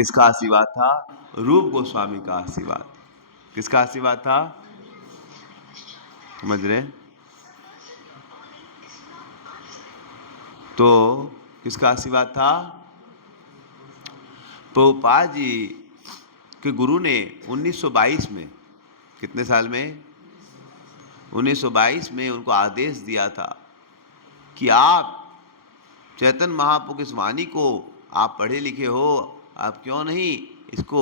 किसका आशीर्वाद था? रूप गोस्वामी का आशीर्वाद। किसका आशीर्वाद था? समझ रहे? तो किसका आशीर्वाद था? प्रभुपाद जी के गुरु ने 1922 में, कितने साल में? 1922 में उनको आदेश दिया था कि आप चैतन्य महाप्रभु की इस वाणी को, आप पढ़े लिखे हो, आप क्यों नहीं इसको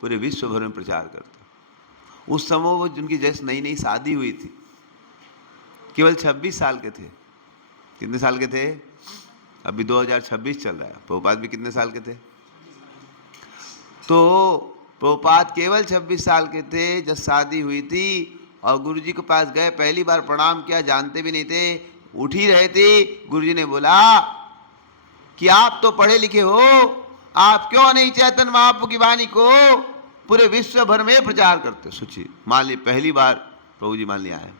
पूरे विश्व भर में प्रचार करते? उस समय वो जिनकी जस्ट नई नई शादी हुई थी, केवल 26 साल के थे। कितने साल के थे? अभी 2026 चल रहा है, प्रभुपाद भी कितने साल के थे? तो प्रभुपाद केवल 26 साल के थे जब शादी हुई थी, और गुरुजी के पास गए, पहली बार प्रणाम किया, जानते भी नहीं थे, उठ ही रहे थे। गुरुजी ने बोला कि आप तो पढ़े लिखे हो, आप क्यों नहीं चैतन्य महाप्रभु की वाणी को पूरे विश्व भर में प्रचार करते? सोचिए, मान ली पहली बार प्रभु जी मान लिया आए,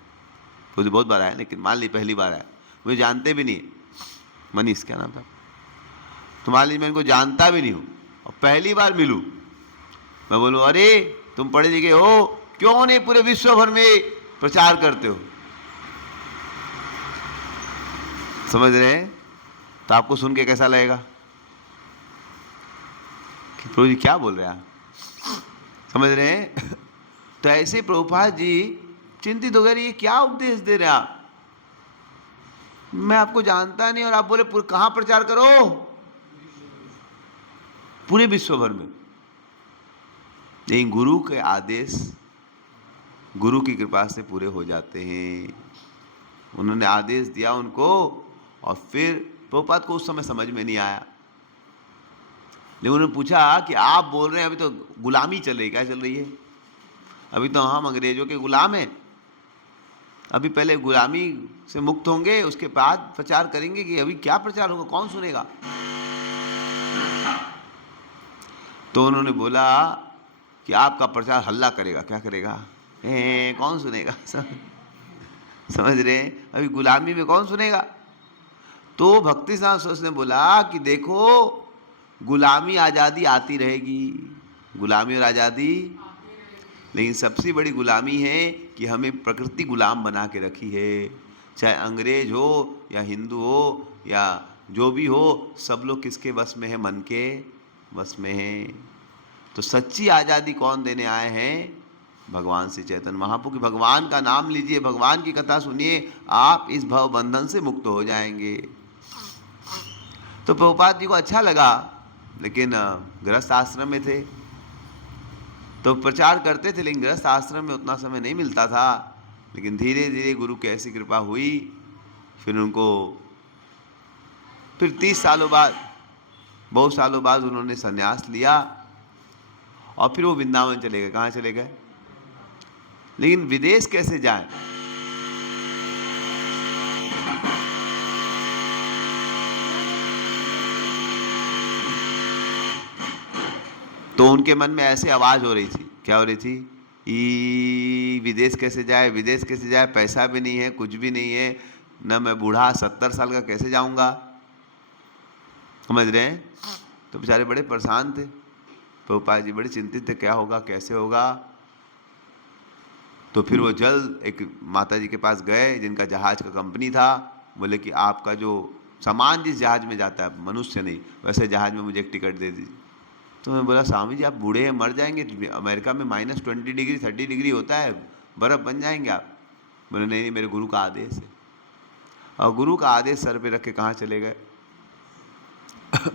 प्रभु जी बहुत बार आए, लेकिन मान ली पहली बार आए, मुझे जानते भी नहीं, मनीष क्या नाम था, तो मान ली मैं इनको जानता भी नहीं हूँ और पहली बार मिलूँ, मैं बोलूँ अरे तुम पढ़े लिखे हो, क्यों नहीं पूरे विश्व भर में प्रचार करते हो? समझ रहे हैं? तो आपको सुन के कैसा लगेगा कि प्रभु जी क्या बोल रहे हैं? समझ रहे हैं? तो ऐसे प्रभुपाद जी चिंतित हो गए, ये क्या उपदेश दे रहे हैं आप? मैं आपको जानता नहीं और आप बोले कहां प्रचार करो? पूरे विश्व भर में। लेकिन गुरु के आदेश गुरु की कृपा से पूरे हो जाते हैं। उन्होंने आदेश दिया उनको, और फिर प्रभुपाद को उस समय समझ में नहीं आया, लेकिन उन्होंने पूछा कि आप बोल रहे हैं अभी तो गुलामी चल रही, क्या चल रही है? अभी तो हम अंग्रेजों के गुलाम हैं, अभी पहले गुलामी से मुक्त होंगे, उसके बाद प्रचार करेंगे। कि अभी क्या प्रचार होगा, कौन सुनेगा? तो उन्होंने बोला कि आपका प्रचार हल्ला करेगा। क्या करेगा? कौन सुनेगा? समझ रहे? अभी गुलामी में कौन सुनेगा? तो भक्ति साहब सोच ने बोला कि देखो, गुलामी आज़ादी आती रहेगी, गुलामी और आज़ादी, लेकिन सबसे बड़ी गुलामी है कि हमें प्रकृति गुलाम बना के रखी है। चाहे अंग्रेज हो या हिंदू हो या जो भी हो, सब लोग किसके वश में है? मन के वश में है। तो सच्ची आज़ादी कौन देने आए हैं? भगवान श्री चैतन्य महाप्रभु की। भगवान का नाम लीजिए, भगवान की कथा सुनिए, आप इस भव बंधन से मुक्त हो जाएंगे। तो प्रभुपाद जी को अच्छा लगा, लेकिन गृहस्थ आश्रम में थे तो प्रचार करते थे, लेकिन गृहस्थ आश्रम में उतना समय नहीं मिलता था। लेकिन धीरे धीरे गुरु की ऐसी कृपा हुई, फिर उनको 30 सालों बाद, बहुत सालों बाद उन्होंने संन्यास लिया और फिर वो वृंदावन चले गए। कहाँ चले गए? लेकिन विदेश कैसे जाएं? तो उनके मन में ऐसे आवाज हो रही थी। क्या हो रही थी? विदेश कैसे जाए, विदेश कैसे जाए, पैसा भी नहीं है, कुछ भी नहीं है, न मैं बूढ़ा 70 साल का कैसे जाऊंगा? समझ रहे हैं? तो बेचारे बड़े परेशान थे, प्रभुपाद जी बड़े चिंतित थे, क्या होगा, कैसे होगा? तो फिर वो जल्द एक माता जी के पास गए जिनका जहाज का कंपनी था। बोले कि आपका जो सामान जिस जहाज में जाता है, मनुष्य नहीं, वैसे जहाज में मुझे एक टिकट दे दीजिए। तो मैं बोला, स्वामी जी आप बूढ़े हैं, मर जाएंगे, अमेरिका में -20 डिग्री 30 डिग्री होता है, बर्फ़ बन जाएंगे आप। बोले नहीं, मेरे गुरु का आदेश है। और गुरु का आदेश सर पे रख के कहाँ चले गए?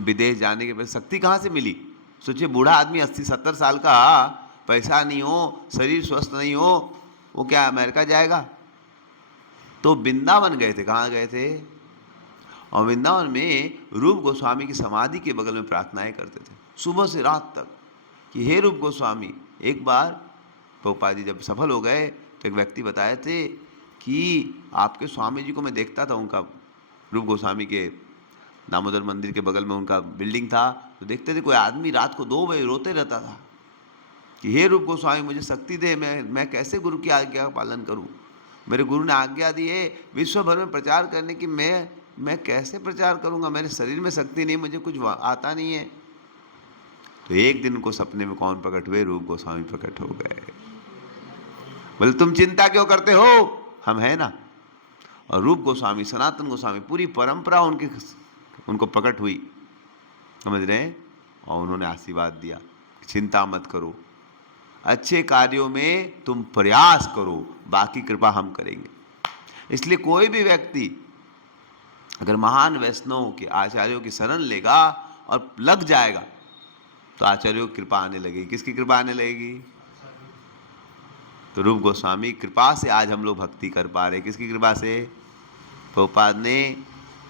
विदेश जाने के बाद शक्ति कहाँ से मिली? सोचिए, बूढ़ा आदमी 80-70 साल का, पैसा नहीं हो, शरीर स्वस्थ नहीं हो, वो क्या अमेरिका जाएगा? तो वृंदावन गए थे। कहाँ गए थे? और वृंदावन में रूप गोस्वामी की समाधि के बगल में प्रार्थनाएं करते थे सुबह से रात तक कि हे रूप गोस्वामी। एक बार प्रभुपाद जी जब सफल हो गए तो एक व्यक्ति बताए थे कि आपके स्वामी जी को मैं देखता था, उनका रूप गोस्वामी के दामोदर मंदिर के बगल में उनका बिल्डिंग था, तो देखते थे कोई आदमी रात को 2 बजे रोते रहता था कि हे रूप गोस्वामी मुझे शक्ति दे, मैं कैसे गुरु की आज्ञा का पालन करूं? मेरे गुरु ने आज्ञा दी है विश्व भर में प्रचार करने की, मैं कैसे प्रचार करूंगा? मेरे शरीर में शक्ति नहीं, मुझे कुछ आता नहीं है। तो एक दिन उनको सपने में कौन प्रकट हुए? रूप गोस्वामी प्रकट हो गए। बोले तुम चिंता क्यों करते हो, हम है ना। और रूप गोस्वामी, सनातन गोस्वामी, पूरी परंपरा उनको प्रकट हुई, समझ रहे हैं। और उन्होंने आशीर्वाद दिया, चिंता मत करो, अच्छे कार्यों में तुम प्रयास करो, बाकी कृपा हम करेंगे। इसलिए कोई भी व्यक्ति अगर महान वैष्णव के आचार्यों की शरण लेगा और लग जाएगा तो आचार्यों की कृपा आने लगेगी। किसकी कृपा आने लगेगी? तो रूप गोस्वामी कृपा से आज हम लोग भक्ति कर पा रहे। किसकी कृपा से? प्रभुपाद ने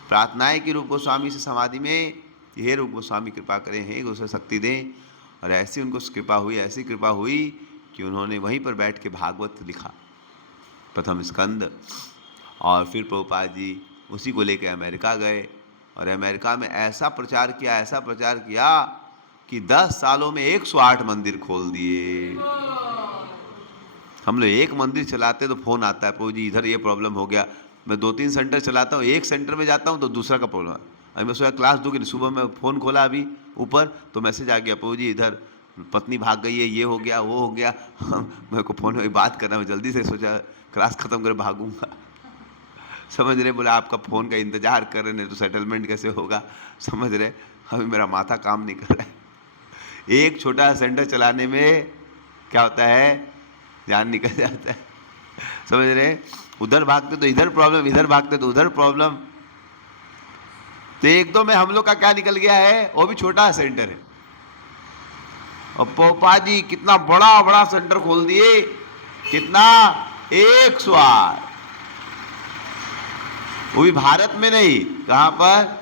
प्रार्थनाएं की रूप गोस्वामी से समाधि में, हे रूप गोस्वामी कृपा करें, हे गोस्वामी शक्ति दें। और ऐसी उनको कृपा हुई, ऐसी कृपा हुई कि उन्होंने वहीं पर बैठ के भागवत लिखा, प्रथम स्कंद। और फिर प्रभुपाद जी उसी को लेकर अमेरिका गए और अमेरिका में ऐसा प्रचार किया कि 10 सालों में 108 मंदिर खोल दिए। हम लोग एक मंदिर चलाते तो फोन आता है, प्रभु जी इधर ये प्रॉब्लम हो गया। मैं 2-3 सेंटर चलाता हूँ, एक सेंटर में जाता हूँ तो दूसरा का प्रॉब्लम है। अभी मैं सोचा क्लास दूंगी, सुबह मैं फ़ोन खोला अभी ऊपर तो मैसेज आ गया, प्रभु जी इधर पत्नी भाग गई है, ये हो गया, वो हो गया। मेरे को फ़ोन में बात करना, मैं जल्दी से सोचा क्लास ख़त्म कर भागूंगा। समझ रहे? बोला आपका फ़ोन का इंतज़ार कर रहे, नहीं तो सेटलमेंट कैसे होगा, समझ रहे। अभी मेरा माथा काम नहीं कर रहा है। एक छोटा सेंटर चलाने में क्या होता है, जान निकल जाता है, समझ रहे। उधर भागते तो इधर प्रॉब्लम, इधर भागते तो उधर प्रॉब्लम। तो एक दो में हम लोग का क्या निकल गया है, वो भी छोटा सेंटर है। और पोपा जी कितना बड़ा बड़ा सेंटर खोल दिए, कितना 108, वो भी भारत में नहीं, कहां पर?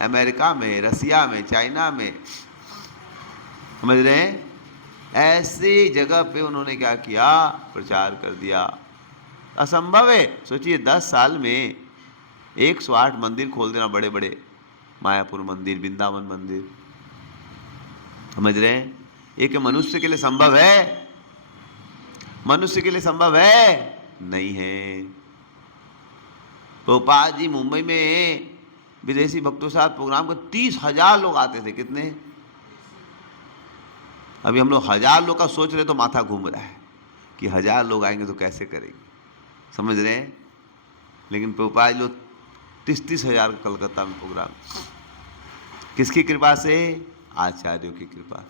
अमेरिका में, रसिया में, चाइना में, समझ रहे हैं। ऐसी जगह पे उन्होंने क्या किया, प्रचार कर दिया। असंभव है, सोचिए 10 साल में 108 मंदिर खोल देना, बड़े बड़े, मायापुर मंदिर, वृंदावन मंदिर, समझ रहे हैं। एक मनुष्य के लिए संभव है? मनुष्य के लिए संभव है? नहीं है। प्रभुपाद जी मुंबई में विदेशी भक्तों के साथ प्रोग्राम को 30,000 लोग आते थे। कितने? अभी हम लोग 1000 लोग का सोच रहे तो माथा घूम रहा है कि 1000 लोग आएंगे तो कैसे करेंगे, समझ रहे हैं। लेकिन प्रभुपाद लोग 30,000 कलकत्ता में प्रोग्राम, किसकी कृपा से? आचार्यों की कृपा।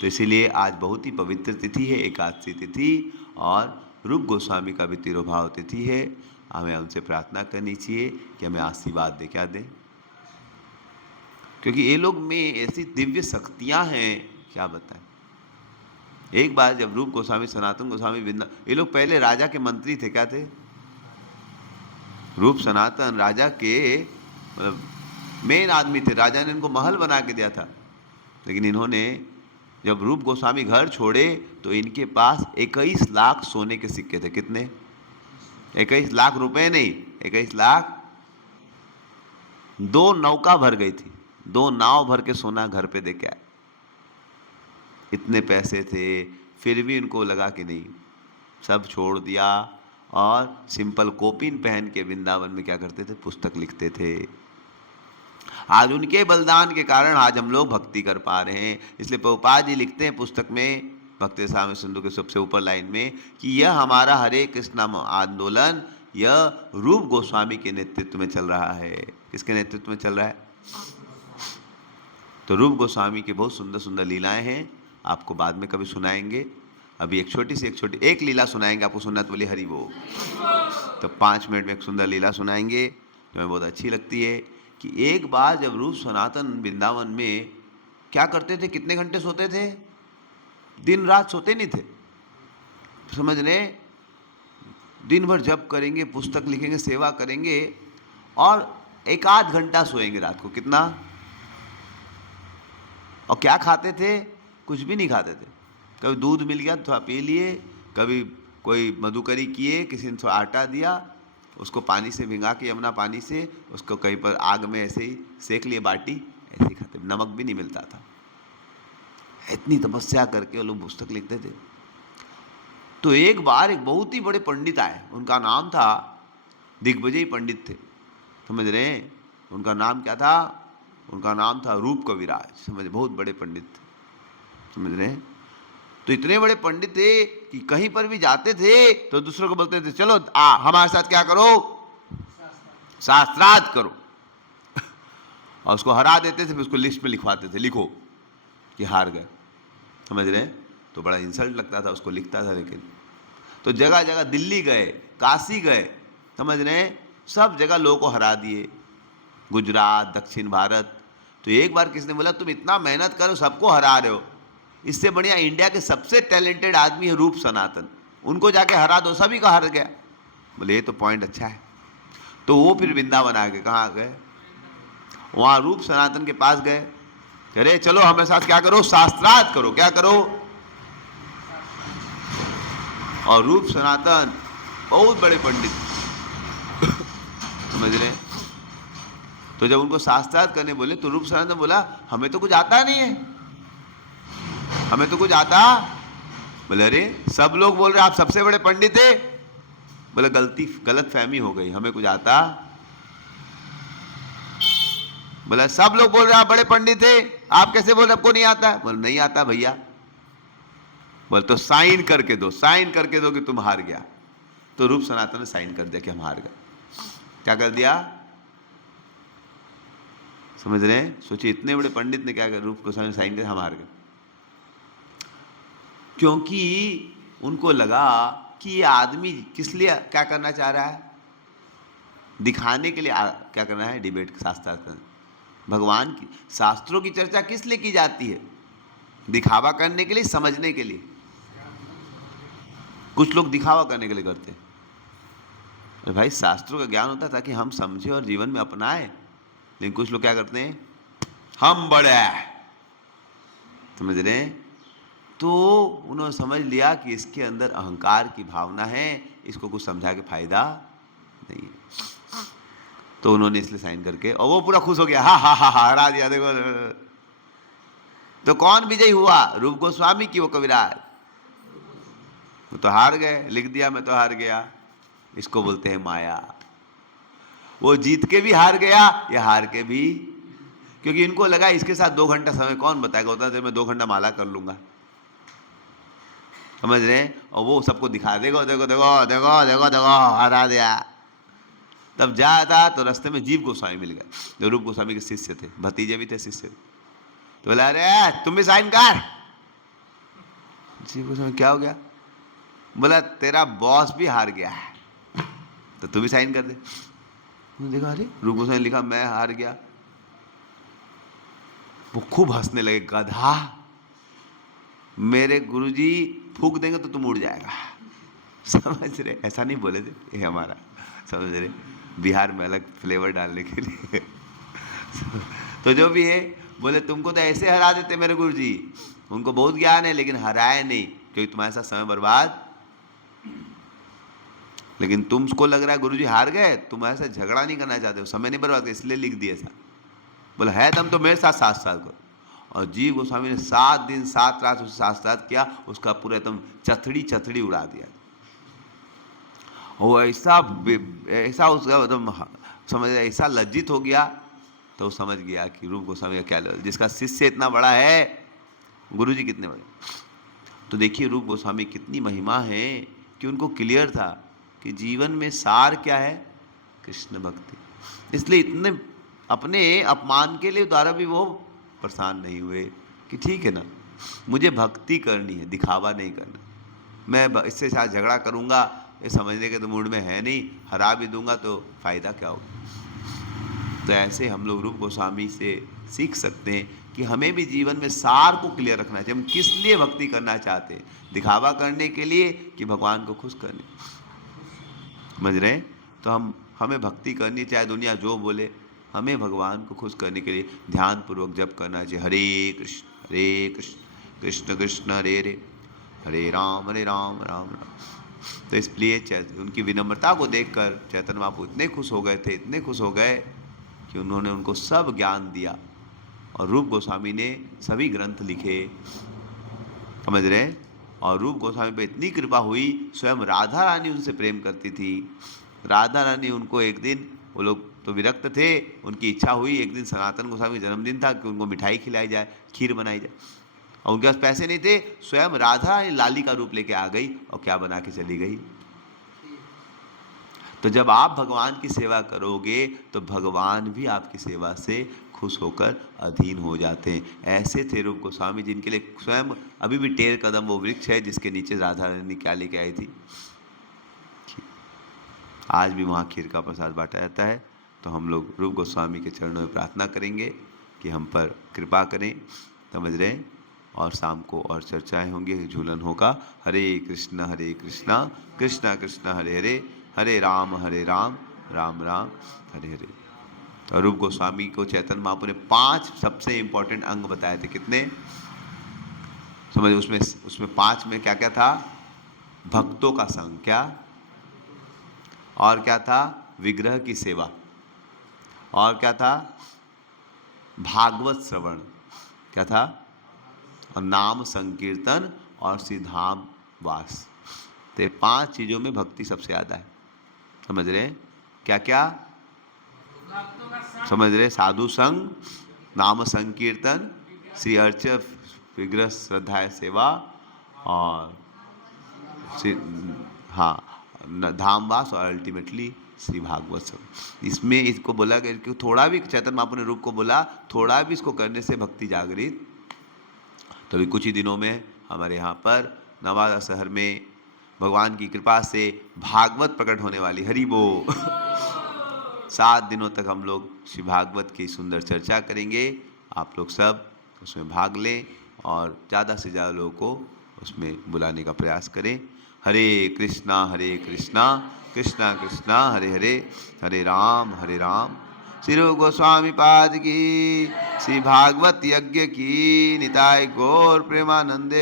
तो इसीलिए आज बहुत ही पवित्र तिथि है, एकादशी तिथि, और रूप गोस्वामी का भी तिरोभाव तिथि है। हमें उनसे प्रार्थना करनी चाहिए कि हमें आशीर्वाद दे, क्या दें, क्योंकि ये लोग में ऐसी दिव्य शक्तियां हैं, क्या बताएं। एक बार जब रूप गोस्वामी, सनातन गोस्वामी, ये लोग पहले राजा के मंत्री थे, क्या थे? रूप सनातन राजा के मतलब मेन आदमी थे, राजा ने इनको महल बना के दिया था। लेकिन इन्होंने जब रूप गोस्वामी घर छोड़े तो इनके पास 21 लाख सोने के सिक्के थे। कितने? 21 लाख रुपए नहीं, 21 लाख। 2 नौका भर गई थी, 2 नाव भर के सोना घर पे दे के आए। इतने पैसे थे, फिर भी उनको लगा कि नहीं, सब छोड़ दिया और सिंपल कोपिन पहन के वृंदावन में क्या करते थे, पुस्तक लिखते थे। आज उनके बलिदान के कारण आज हम लोग भक्ति कर पा रहे हैं। इसलिए प्रभुपाद जी लिखते हैं पुस्तक में, भक्ति साम सिंधु के सबसे ऊपर लाइन में, कि यह हमारा हरे कृष्ण आंदोलन यह रूप गोस्वामी के नेतृत्व में चल रहा है। किसके नेतृत्व में चल रहा है? तो रूप गोस्वामी की बहुत सुंदर सुंदर लीलाएं हैं, आपको बाद में कभी सुनाएंगे। अभी एक छोटी एक लीला सुनाएंगे आपको, सुनना तो बोले हरि बोल। तो 5 मिनट में एक सुंदर लीला सुनाएंगे जो हमें बहुत अच्छी लगती है। कि एक बार जब रूप सनातन वृंदावन में क्या करते थे, कितने घंटे सोते थे? दिन रात सोते नहीं थे, समझ रहे। दिन भर जप करेंगे, पुस्तक लिखेंगे, सेवा करेंगे, और 1-8 घंटा सोएंगे रात को। कितना? और क्या खाते थे? कुछ भी नहीं खाते थे। कभी दूध मिल गया थोड़ा पी लिए, कभी कोई मधुकरी किए, किसी ने थोड़ा आटा दिया, उसको पानी से भिंगा के, यमुना पानी से उसको कहीं पर आग में ऐसे ही सेक लिए बाटी, ऐसे ही खाते। नमक भी नहीं मिलता था। इतनी तपस्या करके वो लोग पुस्तक लिखते थे। तो एक बार एक बहुत ही बड़े पंडित आए, उनका नाम था, दिग्विजयी पंडित थे, समझ रहे हैं। उनका नाम क्या था? उनका नाम था रूप कविराज, समझ, बहुत बड़े पंडित थे। समझ रहे हैं? तो इतने बड़े पंडित थे कि कहीं पर भी जाते थे तो दूसरों को बोलते थे चलो हमारे साथ क्या करो, शास्त्रार्थ करो। और उसको हरा देते थे, फिर उसको लिस्ट में लिखवाते थे, लिखो कि हार गए। समझ रहे हैं? तो बड़ा इंसल्ट लगता था उसको, लिखता था। लेकिन तो जगह जगह दिल्ली गए, काशी गए, समझ रहे हैं, सब जगह लोगों को हरा दिए, गुजरात, दक्षिण भारत। तो एक बार किसने बोला तुम इतना मेहनत करो, सबको हरा रहे हो, इससे बढ़िया इंडिया के सबसे टैलेंटेड आदमी है रूप सनातन, उनको जाके हरा दो, सभी का हार गया। बोले ये तो पॉइंट अच्छा है। तो वो फिर वृंदावन आ गए। कहाँ गए? वहां रूप सनातन के पास गए, कह रहे चलो हमारे साथ क्या करो, शास्त्रार्थ करो। क्या करो? और रूप सनातन बहुत बड़े पंडित समझ रहे हैं? तो जब उनको शास्त्रार्थ करने बोले तो रूप सनातन बोला हमें तो कुछ आता नहीं है, हमें तो कुछ आता। बोले अरे सब लोग बोल रहे आप सबसे बड़े पंडित थे। बोले गलत फहमी हो गई, हमें कुछ आता। बोला सब लोग बोल रहे आप बड़े पंडित थे, आप कैसे बोल रहे आपको नहीं आता? बोले नहीं आता भैया। बोले तो साइन करके दो, साइन करके दो कि तुम हार गया। तो रूप सनातन ने साइन कर दिया कि हम हार गए। क्या कर दिया? समझ रहे हैं? सोचिए इतने बड़े पंडित ने क्या कर, रूप गोस्वामी साइन कर हम हार गए। क्योंकि उनको लगा कि ये आदमी किस लिए क्या करना चाह रहा है, दिखाने के लिए क्या करना है, डिबेट शास्त्रार्थ। भगवान की शास्त्रों की चर्चा किस लिए की जाती है? दिखावा करने के लिए, समझने के लिए। कुछ लोग दिखावा करने के लिए करते हैं। अरे भाई शास्त्रों का ज्ञान होता है ताकि हम समझे और जीवन में अपनाए। लेकिन कुछ लोग क्या करते हैं, हम बड़े हैं, समझ रहे हैं? तो उन्होंने समझ लिया कि इसके अंदर अहंकार की भावना है, इसको कुछ समझा के फायदा नहीं है। तो उन्होंने इसलिए साइन करके, और वो पूरा खुश हो गया, हा हा हा हरा दिया देखो। तो कौन विजयी हुआ? रूप गोस्वामी की वो कविराज। वो तो हार गए, लिख दिया मैं तो हार गया। इसको बोलते हैं माया। वो जीत के भी हार गया, या हार के भी, क्योंकि इनको लगा इसके साथ 2 घंटा समय कौन बताएगा, उतना देर में 2 घंटा माला कर लूंगा। समझ रहे हैं? और वो सबको दिखा, देखो देखो देखो देखो देखो देखो हरा दिया। तब जाता तो रास्ते में जीव गोस्वामी मिल गए, जो रूप गोस्वामी के शिष्य थे, भतीजे भी थे, शिष्य। तो बोला अरे तुम भी साइन कर। जीव गोस्वामी क्या हो गया? बोला तेरा बॉस भी हार गया है, तो तू भी साइन कर दे। देखा अरे रूप गोस्वामी लिखा मैं हार गया। वो खूब हंसने लगे, गधा, मेरे गुरुजी फूक देंगे तो तुम उड़ जाएगा। समझ रहे? ऐसा नहीं बोले थे, ये हमारा, समझ रहे, बिहार में अलग फ्लेवर डालने के लिए। तो जो भी है, बोले तुमको तो ऐसे हरा देते मेरे गुरुजी, उनको बहुत ज्ञान है लेकिन हराए नहीं, क्योंकि तुम्हारे साथ समय बर्बाद। लेकिन तुमको लग रहा है गुरुजी हार गए, तुम ऐसा झगड़ा नहीं करना चाहते हो, समय नहीं बर्बाद, इसलिए लिख दिए ऐसा। बोला है तुम तो मेरे साथ शास्त्रार्थ करो। और जीव गोस्वामी ने 7 दिन 7 रात उससे शास्त्रार्थ किया, उसका पूरा एकदम चथड़ी उड़ा दिया। वो ऐसा उसका एकदम समझ, ऐसा लज्जित हो गया। तो वो समझ गया कि रूप गोस्वामी का क्या, जिसका शिष्य इतना बड़ा है, गुरुजी कितने बड़े। तो देखिए रूप गोस्वामी कितनी महिमा है कि उनको क्लियर था कि जीवन में सार क्या है, कृष्ण भक्ति। इसलिए इतने अपने अपमान के लिए द्वारा भी वो परेशान नहीं हुए कि ठीक है ना, मुझे भक्ति करनी है, दिखावा नहीं करना। मैं इससे साथ झगड़ा करूंगा, ये समझने के तो मूड में है नहीं, हरा भी दूंगा तो फायदा क्या होगा। तो ऐसे हम लोग रूप गोस्वामी से सीख सकते हैं कि हमें भी जीवन में सार को क्लियर रखना चाहिए। हम किस लिए भक्ति करना चाहते हैं, दिखावा करने के लिए कि भगवान को खुश करने। समझ रहे हैं? तो हमें भक्ति करनी, चाहे दुनिया जो बोले, हमें भगवान को खुश करने के लिए ध्यान पूर्वक जप करना चाहिए। हरे कृष्ण कृष्ण कृष्ण हरे हरे, हरे राम राम राम। तो इसलिए उनकी विनम्रता को देखकर चैतन्य महाप्रभु इतने खुश हो गए थे, इतने खुश हो गए कि उन्होंने उनको सब ज्ञान दिया। और रूप गोस्वामी ने सभी ग्रंथ लिखे, समझ रहे। और रूप गोस्वामी पे इतनी कृपा हुई, स्वयं राधा रानी उनसे प्रेम करती थी। राधा रानी उनको एक दिन, वो लोग तो विरक्त थे, उनकी इच्छा हुई एक दिन सनातन गोस्वामी का जन्मदिन था कि उनको मिठाई खिलाई जाए, खीर बनाई जाए। और उनके पास पैसे नहीं थे, स्वयं राधा लाली का रूप लेके आ गई और क्या बना के चली गई। तो जब आप भगवान की सेवा करोगे तो भगवान भी आपकी सेवा से खुश होकर अधीन हो जाते हैं। ऐसे थे रूप गोस्वामी, जिनके लिए स्वयं अभी भी टेर कदम वो वृक्ष है जिसके नीचे राधा रानी क्या लेके आई थी। आज भी वहाँ खीर का प्रसाद बांटा जाता है। तो हम लोग रूप गोस्वामी के चरणों में प्रार्थना करेंगे कि हम पर कृपा करें, समझ रहे हैं। और शाम को और चर्चाएं होंगी, झूलन होगा। हरे कृष्णा कृष्णा कृष्णा हरे हरे, हरे राम राम राम हरे हरे। और रूप गोस्वामी को चैतन्य महाप्रभु ने 5 सबसे इंपॉर्टेंट अंग बताए थे। कितने समझ, उसमें 5 में क्या क्या था? भक्तों का संग, क्या और क्या था? विग्रह की सेवा, और क्या था? भागवत श्रवण, क्या था? और नाम संकीर्तन और श्रीधाम वास। तो 5 चीजों में भक्ति सबसे ज्यादा है। समझ रहे हैं? क्या क्या समझ रहे? साधु संग, नाम संकीर्तन, श्री अर्च, विग्रह श्रद्धा सेवा, और हाँ धामवास, और अल्टीमेटली श्री भागवत सब। इसमें इसको बोला गया कि थोड़ा भी चैतन्य महाप्रभु ने रूप को बोला, थोड़ा भी इसको करने से भक्ति जागृत। तो अभी कुछ ही दिनों में हमारे यहाँ पर नवादा शहर में भगवान की कृपा से भागवत प्रकट होने वाली। हरि बोल। 7 दिनों तक हम लोग श्री भागवत की सुंदर चर्चा करेंगे। आप लोग सब उसमें भाग लें और ज़्यादा से ज़्यादा लोगों को उसमें बुलाने का प्रयास करें। हरे कृष्णा कृष्णा कृष्णा हरे हरे, हरे राम श्री रूप गोस्वामी पाद की, श्री भागवत यज्ञ की निताय गौर प्रेमानंदे।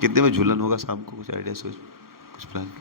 कितने में झूलन होगा शाम को? कुछ आइडिया सोच, कुछ प्लान?